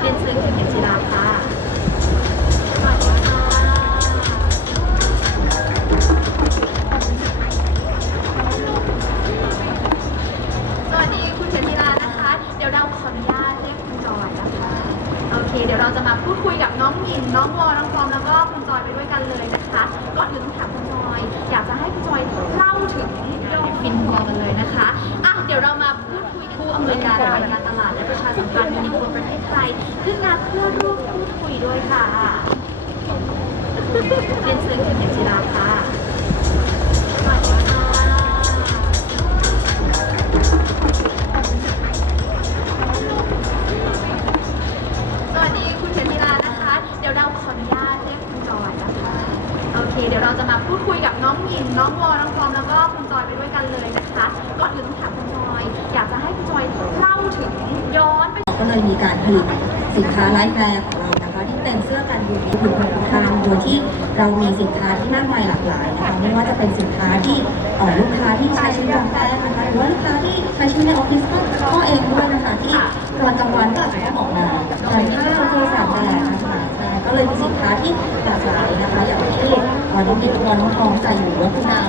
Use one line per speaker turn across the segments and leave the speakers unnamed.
เรียนเชิ ขึ้นมาเพื่อร่วมพูดคุยด้วยค่ะเรียนเชิญคุณเขียนจิราค่ะสวัสดีคุณเขียนจิรานะคะ เดี๋ยวเราขออนุญาตเรียกคุณจอยนะคะ โอเค เดี๋ยวเราจะมาพูดคุยกับน้องหยิน น้องวอน้องฟอมแล้วก็คุณจอยไปด้วยกันเลยนะคะ ก่อนอื่นต้อง ก็เลย
มีการผลิตสินค้าไลฟ์แวร์ของเรานะคะที่เป็นเสื้อกัน UV ถึงคุณทางโดยที่เรามีสินค้าที่มากมายหลากหลายนะคะไม่ว่าจะเป็นสินค้าที่เอ่อลูกค้าที่ใช้ชีวิตกลางแจ้งนะคะหรือว่าลูกค้าที่ใช้ชีวิตในออฟฟิศก็เองด้วยนะคะที่ตอนกลางวันก็อาจจะต้องออกมาทานข้าวที่สามแดดนะคะก็เลยมีสินค้าที่หลากหลายนะคะอย่างที่เอ่อน้องกิ๊กวอนทองใส่อยู่แล้วคุณดาว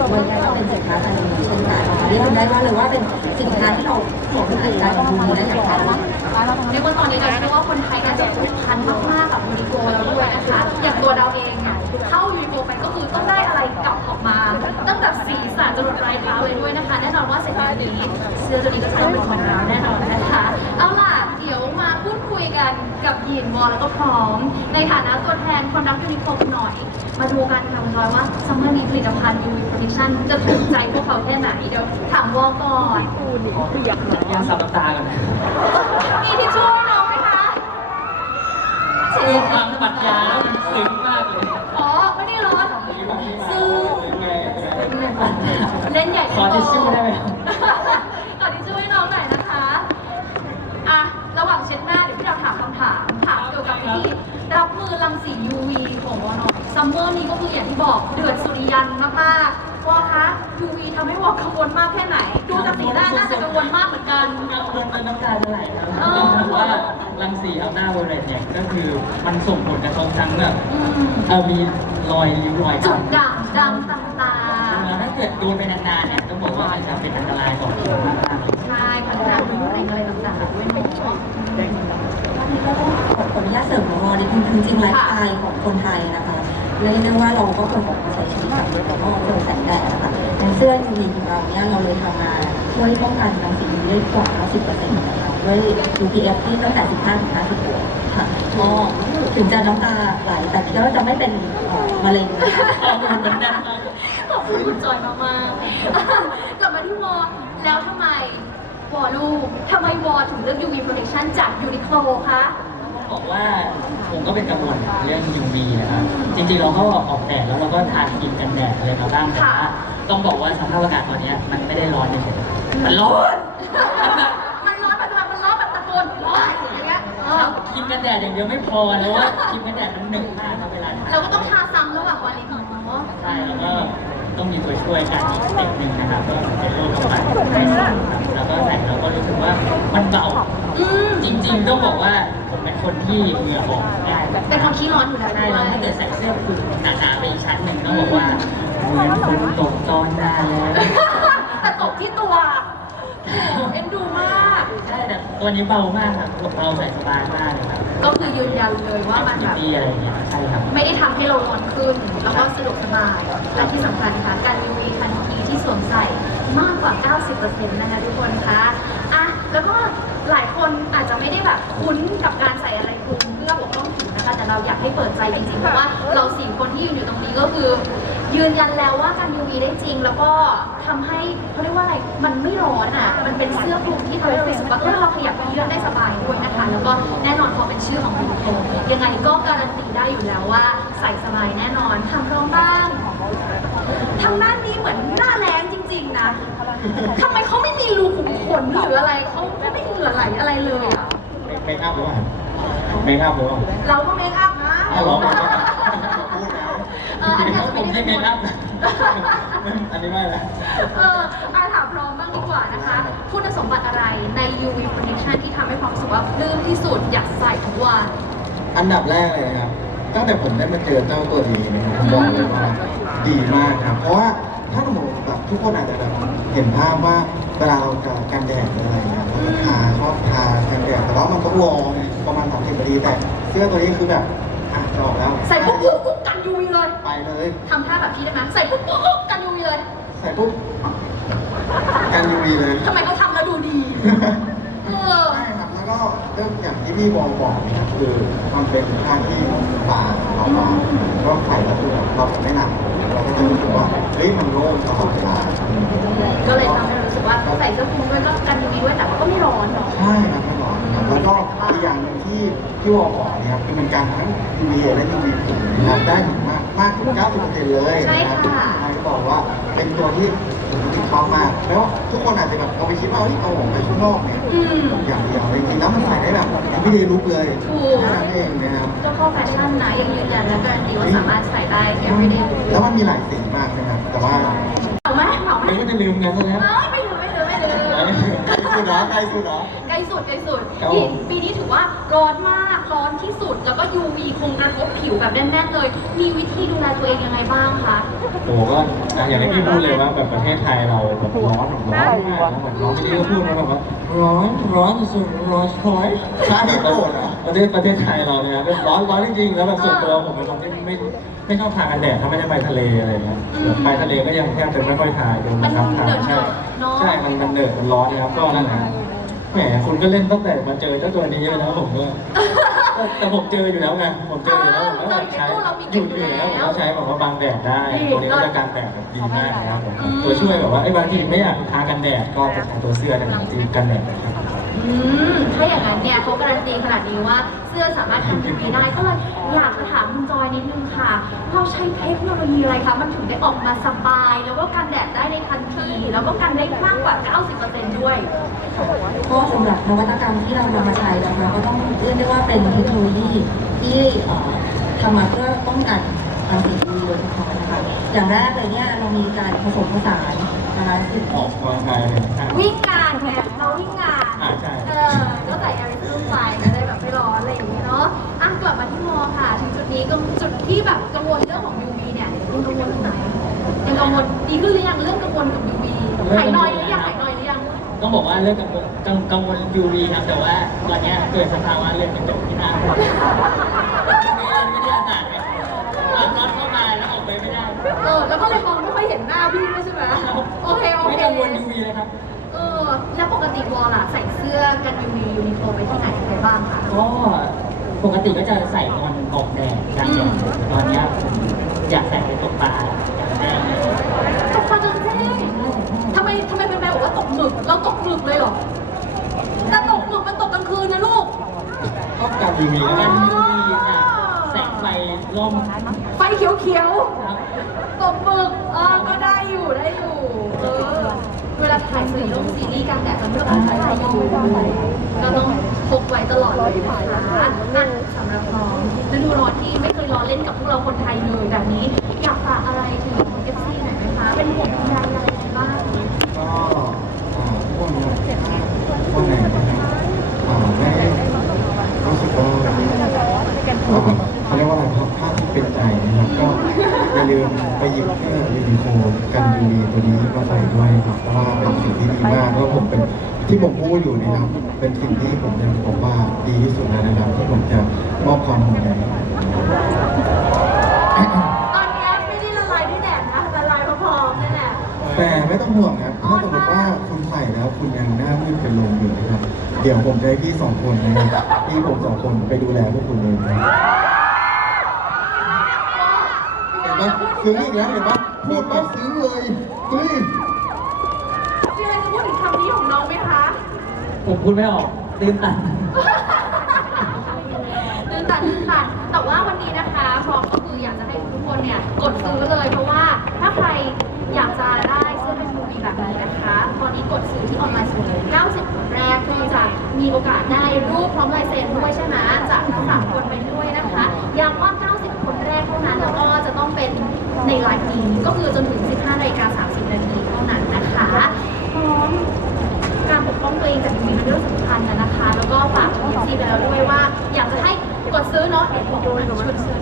ใส่ใส่เองด้วยก็เป็นสินค้ากันเช่นกันนะคะเรียกได้ว่าเลยว่าเป็นสินค้าที่เราของขายการดูได้อย่างแท้จริง
เรียกว่าตอนนี้เราเชื่อว่าคนไทยน่าจะผูกพันมากๆกับยูนิโกแล้วด้วยนะคะ อย่างตัวเราเองเนี่ยเข้ายูนิโกไปก็คือต้องได้อะไรกลับออกมา ตั้งแต่สีสันจนปลายเท้าเลยด้วยนะคะ แน่นอนว่าเสร็จแล้วนี้เสื้อตัวนี้ก็จะเป็นของเราแน่นอนนะคะเอาล่ะเดี๋ยวมาพูดคุยกันกับยีนวอลแล้วก็พร้อม ในฐานะตัวแทนคนรักยูนิโกหน่อย มาดูกันค่ะคุณจอยว่าซัมเมอร์นี้ผลิตภัณฑ์ UV Protection จะถูกใจพวกเขาแค่ไหนเดี๋ยวถามวอลก่อน
ยังสับน้ำตากันนะ
มีทิชชู่ให้น้องไหมคะ
คือความปรัชญาแล้วมันซึ้งมากเลย
อ๋อไม่ได้ร้อนซื้อเล่นใหญ่
ขอทิชชู่ได้ไหม
รับมือรังสี UV ของวอหน่อยซัมเมอร์นี้ก็คืออย่างที่บอกเดือดสุริยันมากๆวอคะ UV ทำให้วอกังวลมากแค่ไหน ดูจากสีหน้าน่าจะกังวลมากเหมือนกัน
กังวลจนน้ำตาจะไหลครับ
เออ
เพราะว่ารังสีอัลตราไวโอเลตเนี่ยก็คือมันส่งผลกระทบทั้งแบบ
อืม
เออมีรอยริ้วรอย
จุด
ดำ
ด่างดำต่าง
แล้วถ้าเกิดโดนไปนานๆเนี่ยต้องบอกว่ามันจะเป็นอันตรายต่อผิวมากๆเลย
ๆ ใช่มันจะทำให้อะไรต่างๆด้วยไม่ชอบ
วันนี้ก็ต้ องขออนุญาตเสริมของเรานิดนึงคือจริงๆไลฟ์สไตล์ของคนไทยนะคะเรียกได้ว่าเราก็ควรออกมาใช้ชีวิตกับเรื่องของเครื่องแสงแดดนะคะอย่างเสื้อ UV ของเราเนี่ยเราเลยทำมาช่วยป้องกันรังสี UV ได้กว่า 90%นะคะด้วย UPF ที่ตั้งแต่15ถึง50บวกค่ะก็ถึงจะน้ำตาไหลแต่ก็จะไม่เป็นมะเร็งนะคะ
ข้อนแน่นมาก
ขอบคุณคุณจอยมากๆกลับมาที่วอแล้วทำไมวอลลูกทำไมวอถึงเลือก UV protection จากยูนิโคลคะ
บอกว่าผมก็เป็นกังวลเรื่อง UV นะครับจริงๆเราก็ออกแดดแล้วเราก็ทาครีมกันแดดอะไรมาบ้างแต่ว่าต้องบอกว่าสภาพอากาศตอนเนี้ยมันไม่ได้ร้อนเฉยๆมันร้อน
มันร้อนแบบมันร้อนแบบตะโกนร้อนอย่างเงี้ยเออ
ครีมกันแดดอย่างเดียวไม่พอแล้วว่าครีมกันแดดมันหนึบมากครับเวลาทา
เราก็ต้องทาซ้ำระหว่างวันเลยเนาะ
ใช่แล้วก็ต้องมีตัวช่วยกันอีกสเต็ปหนึ่งนะครับก็เป็นโรคเข้าไปให้ใส่ครับแล้วก็ใส่แล้วก็รู้สึกว่ามันเบา
อืม
จริง ๆ ต้องบอกว่าผมเป็น คนที่เหงื่อออกง่าย
เป็นคนขี้ร้อนอยู่แล้ว
ใช่
ด้ว
แล้ว
ย
ถ้าเกิดใส่เสื้อคลุมหนาๆไปอีกชั้นหนึ่งต้องบอกว่าเหมือนฝนตกจอนหน้าแล้ว
แต่ตกที่ตัวโอ้โหเอ็นดูมาก
ใช่แต่ตัวนี้เบามากครับเบาใส่สบายมากเลยครับ
ก็คือยืนยันเลยว่ามันแบบ
ดีอะไรอย่างเงี้ยใช่ครับ
ไม่ได้ทำให้เราร้อนขึ้น แล้วก็สะดวกสบายและที่สำคัญค่ะการ UV ทันทีที่สวมใส่มากกว่า 90%นะคะทุกคนคะอะแล้วก็หลายคนอาจจะไม่ได้แบบคุ้นกับการ อยากให้เปิดใจจริงๆ เพราะว่าเราสี่คนที่ยืนอยู่ตรงนี้ก็คือ ยืนยันแล้วว่าการ UV ได้จริง แล้วก็ทำให้เขาเรียกว่าอะไร มันไม่ร้อนอะ มันเป็นเสื้อคลุมที่ทำให้รู้สึกว่าเออเราขยับเยื่อนได้สบายด้วยนะคะ แล้วก็แน่นอนพอเป็นชื่อของยูนิโคลยังไงก็การันตีได้อยู่แล้วว่าใส่สบายแน่นอนทำร้องบ้าง ทางด้านนี้เหมือนหน้าแรงจริง ๆ นะทำไมเขาไม่มีรูขุมขนหรืออะไรเขาเขาไม่เหงื่อไหลอะไรเลยอะ
เมคอัพหรือเปล่าเมคอัพหรือเปล่า
เราก็เมคอัพนะ
เอาเหรอ
เอออันนี้อาจจะ
ผ
ไม่
ม
ได้
ใช่เมคอัพนะ
อันนี้ไม่แล้ว
เอออาถามพร้อมบ้างดีกว่านะคะ คุณสมบัติอะไรใน UV protection ที่ทำให้ความรู้สึกว่าปลื้มที่สุดอยากใส่ทุกวัน
อันดับแรกเลยนะครับ ตั้งแต่ผมได้มาเจอเจ้าตัวนี้นะครับผมบอกเลยว่าดีมากครับ เพราะว่าถ้าสมมติแบบทุกคนอาจจะแบบเห็นภาพว่าเวลาเราจะกันแดดหรืออะไรเงี้ยเราก็ทาชอบทากันแดดแต่ว่ามันต้องรอประมาณสามสิบนาทีแต่เสื้อตัวนี้คือแบบ อะจะออกแล้ว
ใส่ปุ๊บปุ๊บปุ๊บกัน UV เลย
ไปเลย
ทำท่าแบบพี่ได้ไหมใส่ปุ๊บปุ๊บปุ๊บกัน UV เลย
ใส่ปุ๊บกันยูวีเลย
ทำไมเขาทำแล้วดูดีเออ
ใช่ครับแล้วก็เรื่องอย่างที่พี่วองบอกเนี่ยคือมันเป็นท่าที่บางเราบางก็ใส่แล้วคือแบบเราไม่หนักเราก็จะรู้สึกว่าเฮ้ยมันโล่งตลอดเวลา
ก็เลยทำให้รู้สึกว่าใส่เสื้อคลุมด้วยก็กัน UV ด้วยแต่ว่าก็ไม่ร้อนเนาะ
ใช่ครับ แล้วก็อีกอย่างหนึ่งที่ที่วอบอกเนี่ยครับคือเป็นการทั้ง UVA และ UV ผิวนะครับได้ถึงมากมากถึง 90%เลย
ใช่
นะ
ค่ะ
ใช่ก็บอกว่าเป็นตัวที่ผมชอบมากแล้วทุกคนอาจจะแบบเอาไปคิดว่าเฮ้ยเอาออกไปข้างนอกเนี่ย
อืม
อย่างเดียวจริงๆแล้วมันใส่ได้แบบไม่ได้ลุกเลย
ถูก
แค่นั้นเองนะครับ
เจ้าพ่อแฟชั่นนะยังยืนยันและการันตีว่าสามารถใส่ได้ everyday look
แล้วมันมีหลายสีมากนะครับแต่ว่า
เหมาไหมเหมาไหม
ไม่ก็จะลืมกันซะแล้ว
เอ้ยไม่
สุดเหรอใกล้สุดเหรอ
ใกล้สุดใกล้สุด
ครับ
ปี
ผม
ปีนี้ถือว่าร้อนมากร้อนที่สุด แล้วก็ UV คงกระทบผิวแบบแน่นๆเลย มีวิธีดูแลตัวเองยังไงบ้างคะ
โอ้ก็อะอย่างที่พี่พูดเลยว่าแบบประเทศไทยเราแบบร้อนแบบร้อนมากนะเหมือนน้องพี่ก็พูดมาแบบว่าร้อนร้อนสุดร้อนคอย
ใช่โกรธเหรอ
ประเทศประเทศไทยเราเนี่ยนะเป็นร้อนร้อนจริงๆแล้วแบบส่วนตัวผมเป็นคนที่ไม่ไม่ชอบทากันแดดถ้าไม่ได้ไปทะเลอะไรเงี้ยแบบไปทะเลก็ยังแทบจะไม่ค่อยทาจน
มัน
นะครับทา
เหนอะ
ใช่
เนาะ
ใช่มันมันเหนอะมันร้อนนะครับก็นั่นนะแหมคุณก็เล่นตั้งแต่มาเจอเจ้าตัวนี้แล้วผมก็แต่แต่ผมเจออยู่แล้วไงผมเจออยู่แล้วผมก็แบบใช้อยู่อยู่แล้วผมก็ใช้แบบว่าบางแดดได้ตัวนี้ก็จะกันแดดแบบดีมากนะครับผมตัวช่วยแบบว่าไอ้บางทีไม่อยากทากันแดดก็จะใช้ตัวเสื้อเนี่ยที่กันแดดนะครับ
อืมถ้าอย่างนั้นเนี่ยเขาการันตีขนาดนี้ว่าเสื้อสามารถทำ UV ได้ก็เลยอยากจะถามคุณจอยนิดนึงค่ะ เราใช้เทคโนโลยีอะไรคะมันถึงได้ออกมาสบาย แล้วก็กันแดดได้ในทันที แล้วก็กันได้มากกว่า 90%ด้วย
ก็สำหรับนวัตกรรมที่เรานำมาใช้นะคะก็ต้องเรียกได้ว่าเป็นเทคโนโลยีที่เอ่อทำมาเพื่อป้องกันรังสี UV โดยเฉพาะนะคะอย่างแรกเลยเนี่ยเรามีการผสมผสานนะคะสิ่ง
ออกกำลังกายเลยนะครับ
วิ่งงานไงเราวิ่งงาน
อ่าใช่
เออก็ใส่แอร์ริสไปจะได้แบบไม่ร้อนอะไรอย่างนี้เนาะอะกลับมาที่มอค่ะ ถึงจุดนี้ก็จุดที่แบบกังวลเรื่องของ UV เนี่ยยังกังวลอยู่ไหมยังกังวลดีขึ้นหรือยังเรื่องกังวลกับ UV หายหน่อยหรือยังหายหน่อยหรือยัง
ต้องบอกว่าเรื่องกังวลกังกังวล UV ครับแต่ว่าตอนเนี้ยเกิดสภาวะเรื่องกระจกที่หน้าผมไม่
ส่เสื้อกัน UV ยูนิโคลไปที่ไหนไปบ้างคะ
ก็ปกติก็จะใส่ตอนออกแดดกลางแดดตอนเนี้ยผมอยากใส่ไปตกปลาอยากได้
ตกปลาจนแจ้งทำไมทำไมเป็นแบบบอกว่าตกหมึกเราตกหมึกเลยเหรอแต่ตกหมึกมันตกกลางคืนนะลูก
ก็การ UV แล้ว
กั
กันน
UV น่ะแสงไฟล่ม
ไฟเขียว
ครับ
ๆตกหมึกเออก็ได้อยู่ได้อยู่เออเวลา ถ่ายซีรีส์ซีรีส์กลางแดดมันก็ต้องใช้ไฟอยู่ก็ต้องพกไว้ตลอดเลยนะคะอะสำหรับน้องฤดูร้อนที่ไม่เคยรอเล่นกับพวกเราคนไทยเลยแบบนี้อยากฝากอะไรถึงเอฟซีหน่อยไหมคะ เป็นห่วงเป็นใยอะไรยังไงบ้าง
ก็อ่าพวกนี้คนไหนนะครับอ่าไม่รู้สึกว่าอ่าเขาเรียกว่าอะไรครับภาพที่เป็นใจนะครับ ก็อย่าลืมไปหยิบเสื้อยูนิโคกันยูวีตัวนี้มาใส่ด้วยครับเพราะว่าเป็นสิ่งที่ดีมากแล้วผมเป็นที่ผมพูดอยู่เนะครับ เป็นสิ่งที่ผมยังบอกว่าดีที่สุดแล้วนะครับ ที่ผมจะมอบความห่วงใย
ตอนนี้ไม่ได้ละลายด้วยแดดนะละลายพร้อมๆนี่แหละ
แต่ไม่ต้องห่วงครับถ้าสมมติว่าคุณใส่แล้วคุณยังหน้ามืดเป็นลมอยู่นะครับเดี๋ยวผมจะให้พี่สองคนนะครับพี่ผมสองคนไปดูแลพวกคุณเลยนะครับเห็ นปะซื้ออีกแล้วเห็นปะพูดปั๊บซื้อเลยเฮ้ย
มีอะไรจะพูดถึงคำนี้ของน้องไหมคะ
ผมพูดไม่ออกตื่นตัน
ตื่นตันตื่นตันแต่ว่าวันนี้นะคะพร้อมก็คืออยากจะให้ทุกคนเนี่ยกดซื้อเลย เพราะว่าถ้าใครอยากจะได้เสื้อเป็นยูวีแบบนี้นะคะ ตอนนี้กดซื้อที่ออนไลน์สุดเลย90 คนแรกคือจะมีโอกาสได้รูปพร้อมลายเซ็นด้วยใช่ไหมจากทั้งสามคนไปด้วยนะคะย้ำว่า 90 คนแรกเท่านั้นแล้วก็จะต้อง เป็นในไลฟ์นี้ก็คือจนถึง 15นาฬิกา30 นาทีเท่านั้นนะคะพร้อมการปกป้องตัวเองจากมีเป็นเรื่องสำคัญนะคะ แล้วก็ฝากทีซีไปแล้วด้วยว่า อยากจะให้กดซื้อเนาะเห็นบอกโดนชุดซื้อ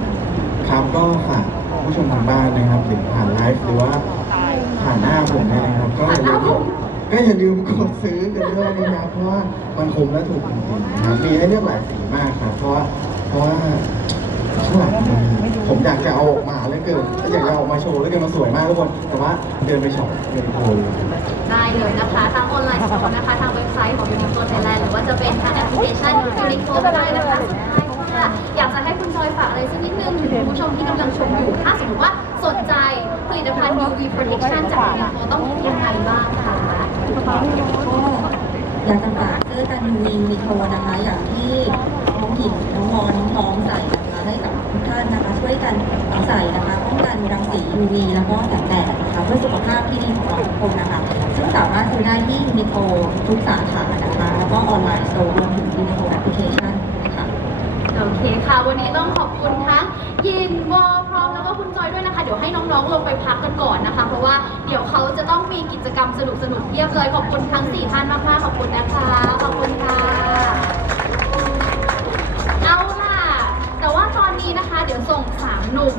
ครับก็ฝากผู้ชมทางบ้านนะครับหรืผ่านไลฟ์หรือว่าผ่านหน้าผมเนี่นะครับก็อย่าลืมก็อย่าลืมกดซื้อกันด้วยนะครับเพราะว่ามันคุ้มและถูกจริงๆมีให้เลือกหลายสีมากครับเพราะว่าเพราะว่า ข้างหลังมันผมอยากจะเอาออกมาเหลือเกินอยากจะเอาออกมาโชว์เหลือเกินมันสวยมากทุกคน แต่ว่าเดินไปช็อปเดินไปโชว์เลย
ได้เลยนะคะทางออนไลน์สโตร์นะคะ ทางเว็บไซต์ของ Uniqlo Thailand หรือว่าจะเป็นทางแอปพลิเคชัน Uniqlo ก็ได้นะคะสุดท้ายค่ะอยากจะให้คุณจอยฝากอะไรสักนิดนึงถึงคุณผู้ชมที่กำลังชมอยู่ถ้าสมมติว่าสนใจผลิตภัณฑ์ UV Protection จาก Uniqlo ต้องยังไงบ้างคะ
ก็อยากจะฝากเสื้อกันยูวีมิโทนะคะ อย่างที่น้องหญิงน้องวอน้องท้องใส่นะคะ ให้กับทุกท่านนะคะช่วยกันใส่นะคะป้องกันรังสี UV แล้วก็แสงแดดนะคะเพื่อสุขภาพที่ดีของเราทุกคนนะคะ ซึ่งสามารถซื้อได้ที่ยูนิโคทุกสาขานะคะ แล้วก็ออนไลน์โตร์รวมถึงยูนิโคแอปพลิเคชันนะคะ
โอเคค่ะ วันนี้ต้องขอบคุณทั้งยินวอพร้อมแล้วก็คุณจอยด้วยนะคะ เดี๋ยวให้น้องๆลงไปพักกันก่อนนะคะ เพราะว่าเดี๋ยวเขาจะต้องมีกิจกรรมสนุกๆเพียบเลยขอบคุณทั้งสี่ท่านมากๆขอบคุณนะคะขอบคุณค่ะ ส่งสามหนุ่ม